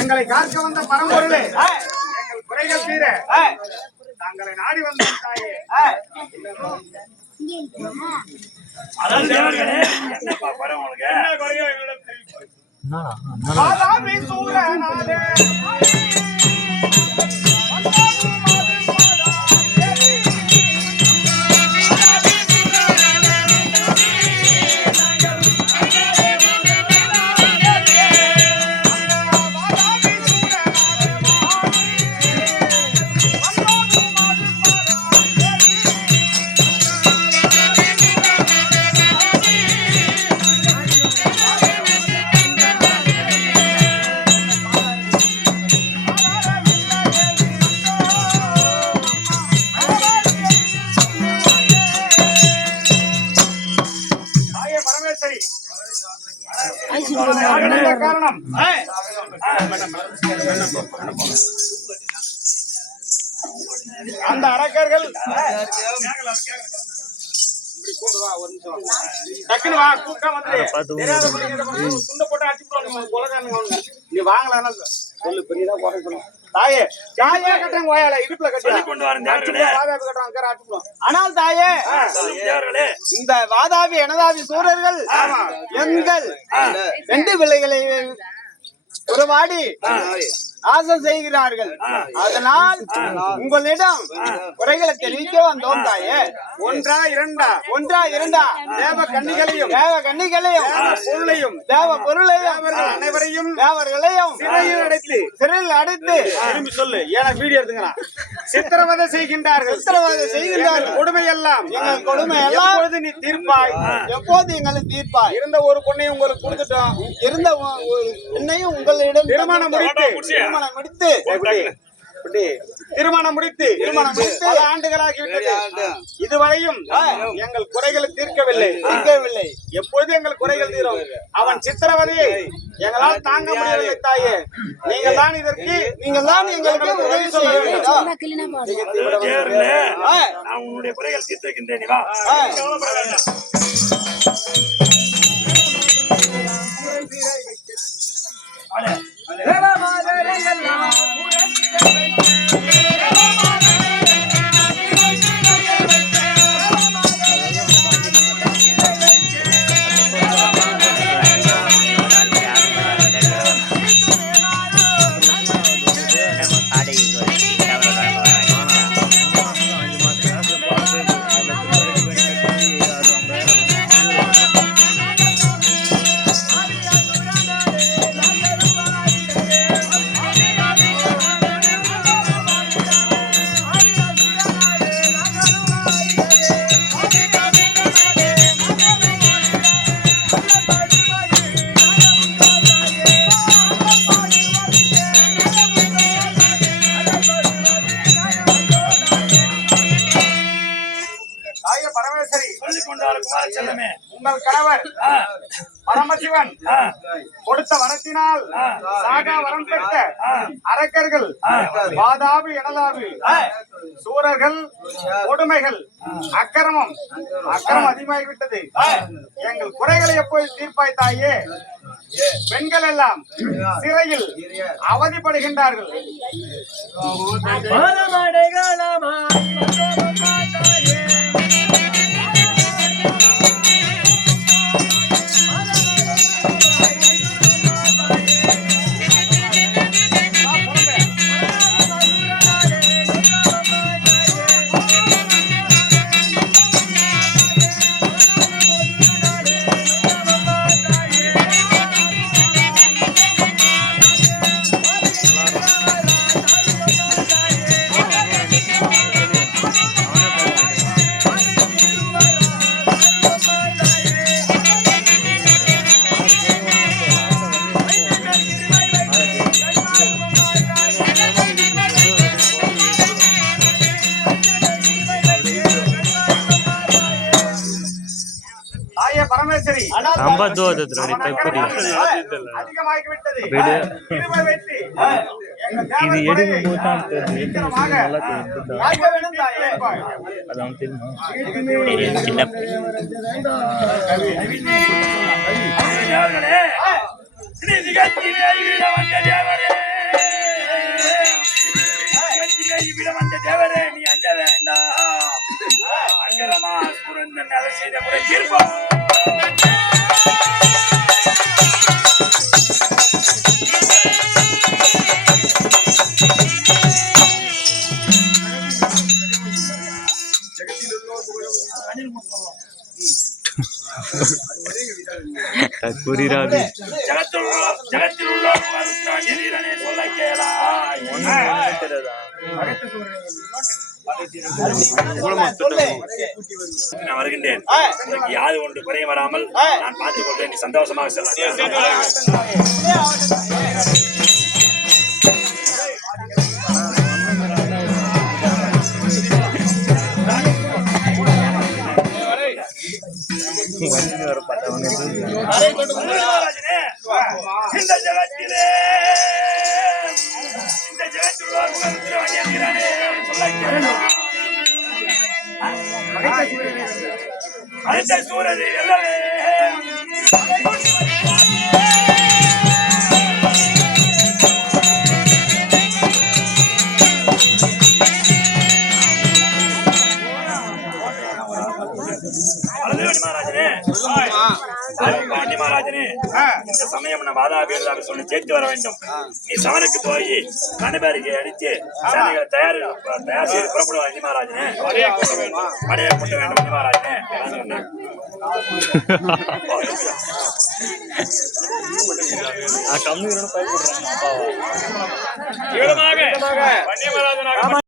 எங்களை காக்க வந்த பரம்பொருளே, குறைகள் தீர தங்களை நாடி வந்த தாயே. என்னப்பா குறை உங்களுக்கு? என்ன குறையோ எங்களிடம் தெரிவிப்பார். காரணம் அந்த அரக்கர்கள் டக்குனு வா, கூப்பிட்டா வந்து துண்ட போட்டு அடிச்சு நீ வாங்கலாம் சொல்லு. பெரியதா குறை சொல்லு தாயே. யாயே கட்டுறாங்க ஓயால இடுப்புல கட்டி கொண்டு வரேன். ஆனால் தாயே, இந்த வாதாபி எனதாபி சூரர்கள் எங்கள் 2 பிள்ளைகளை உருவாடி நாசம் செய்கிறார்கள். அதனால் உங்களிடம் குறைகளை தெரிவிக்க வந்தோம் தாயே. ஒன்றா இரண்டா தேவ கன்னிகளையும் பொருளையும் தேவ பொருளையும் தேவர்களையும் சிறையில் அடைத்து திரும்பி சொல்லு. ஏன்னா வீடியோ எடுத்துங்களா சித்திரவதை செய்கின்றார்கள். கொடுமையெல்லாம் எப்போது நீ தீர்ப்பாய்? எப்போது எங்களுக்கு தீர்ப்பாய்? இருந்த ஒரு பொண்ணையும் உங்களுக்கு கொடுத்துட்டோம். இருந்த பெண்ணையும் உங்களிடம் திருமணம் முடித்து பல ஆண்டுகளாகிவிட்டது. இதுவரையும் எங்கள் குறைகளை தீர்க்கவில்லை. எப்பொழுது எங்கள் குறைகள் தீரும்? அவன் சித்திரவதையை எங்களால் தாங்க முடியவில்லை தாயே. நீங்கள் தான் எங்களுக்கு உதவி சொல்ல வேண்டும். உன்னுடைய குறைகள் தீர்த்து வைக்கின்றேன். பரமசிவன் கொடுத்த வரத்தினால் சாகா வரம் பெற்ற அரக்கர்கள் வாதாபி எனலாபி சூரர்கள் கொடுமைகள் அக்கிரமம் அதிகமாகிவிட்டது. எங்கள் குறைகளை எப்போது தீர்ப்பாய் தாயே? பெண்கள் எல்லாம் சிறையில் அவதிப்படுகின்றார்கள். பரமேஸ்வரி அதிகமாகிவிட்டது. இது எடுக்கும் தேவரே, நீ அஞ்ச வேண்டாம். அங்கரமா சுரந்தன் அதை செய்த முறை தீர்ப்போம். ஜகத்தில் உள்ளோர் சொல்ல கேளாய். நான் வருகின்றேன். யாது ஒன்று குறைய வராமல் நான் பார்த்துக் கொள்வேன். நீ சந்தோஷமாக செல்ல. இந்த ஜகத்திலே இந்த ஜகத்தில் அடுத்த சூரது எல்லாமே மகாராஜனே, இந்த சமயம் நம்ம வாதாபி சொல்லி சேர்த்து வர வேண்டும். நீ சவனுக்கு போய் கணபேருக்கு அடித்து தயார் செய்து புறப்படுவார். மகாராஜனே, படையை கொண்டு வேண்டும். மகாராஜனே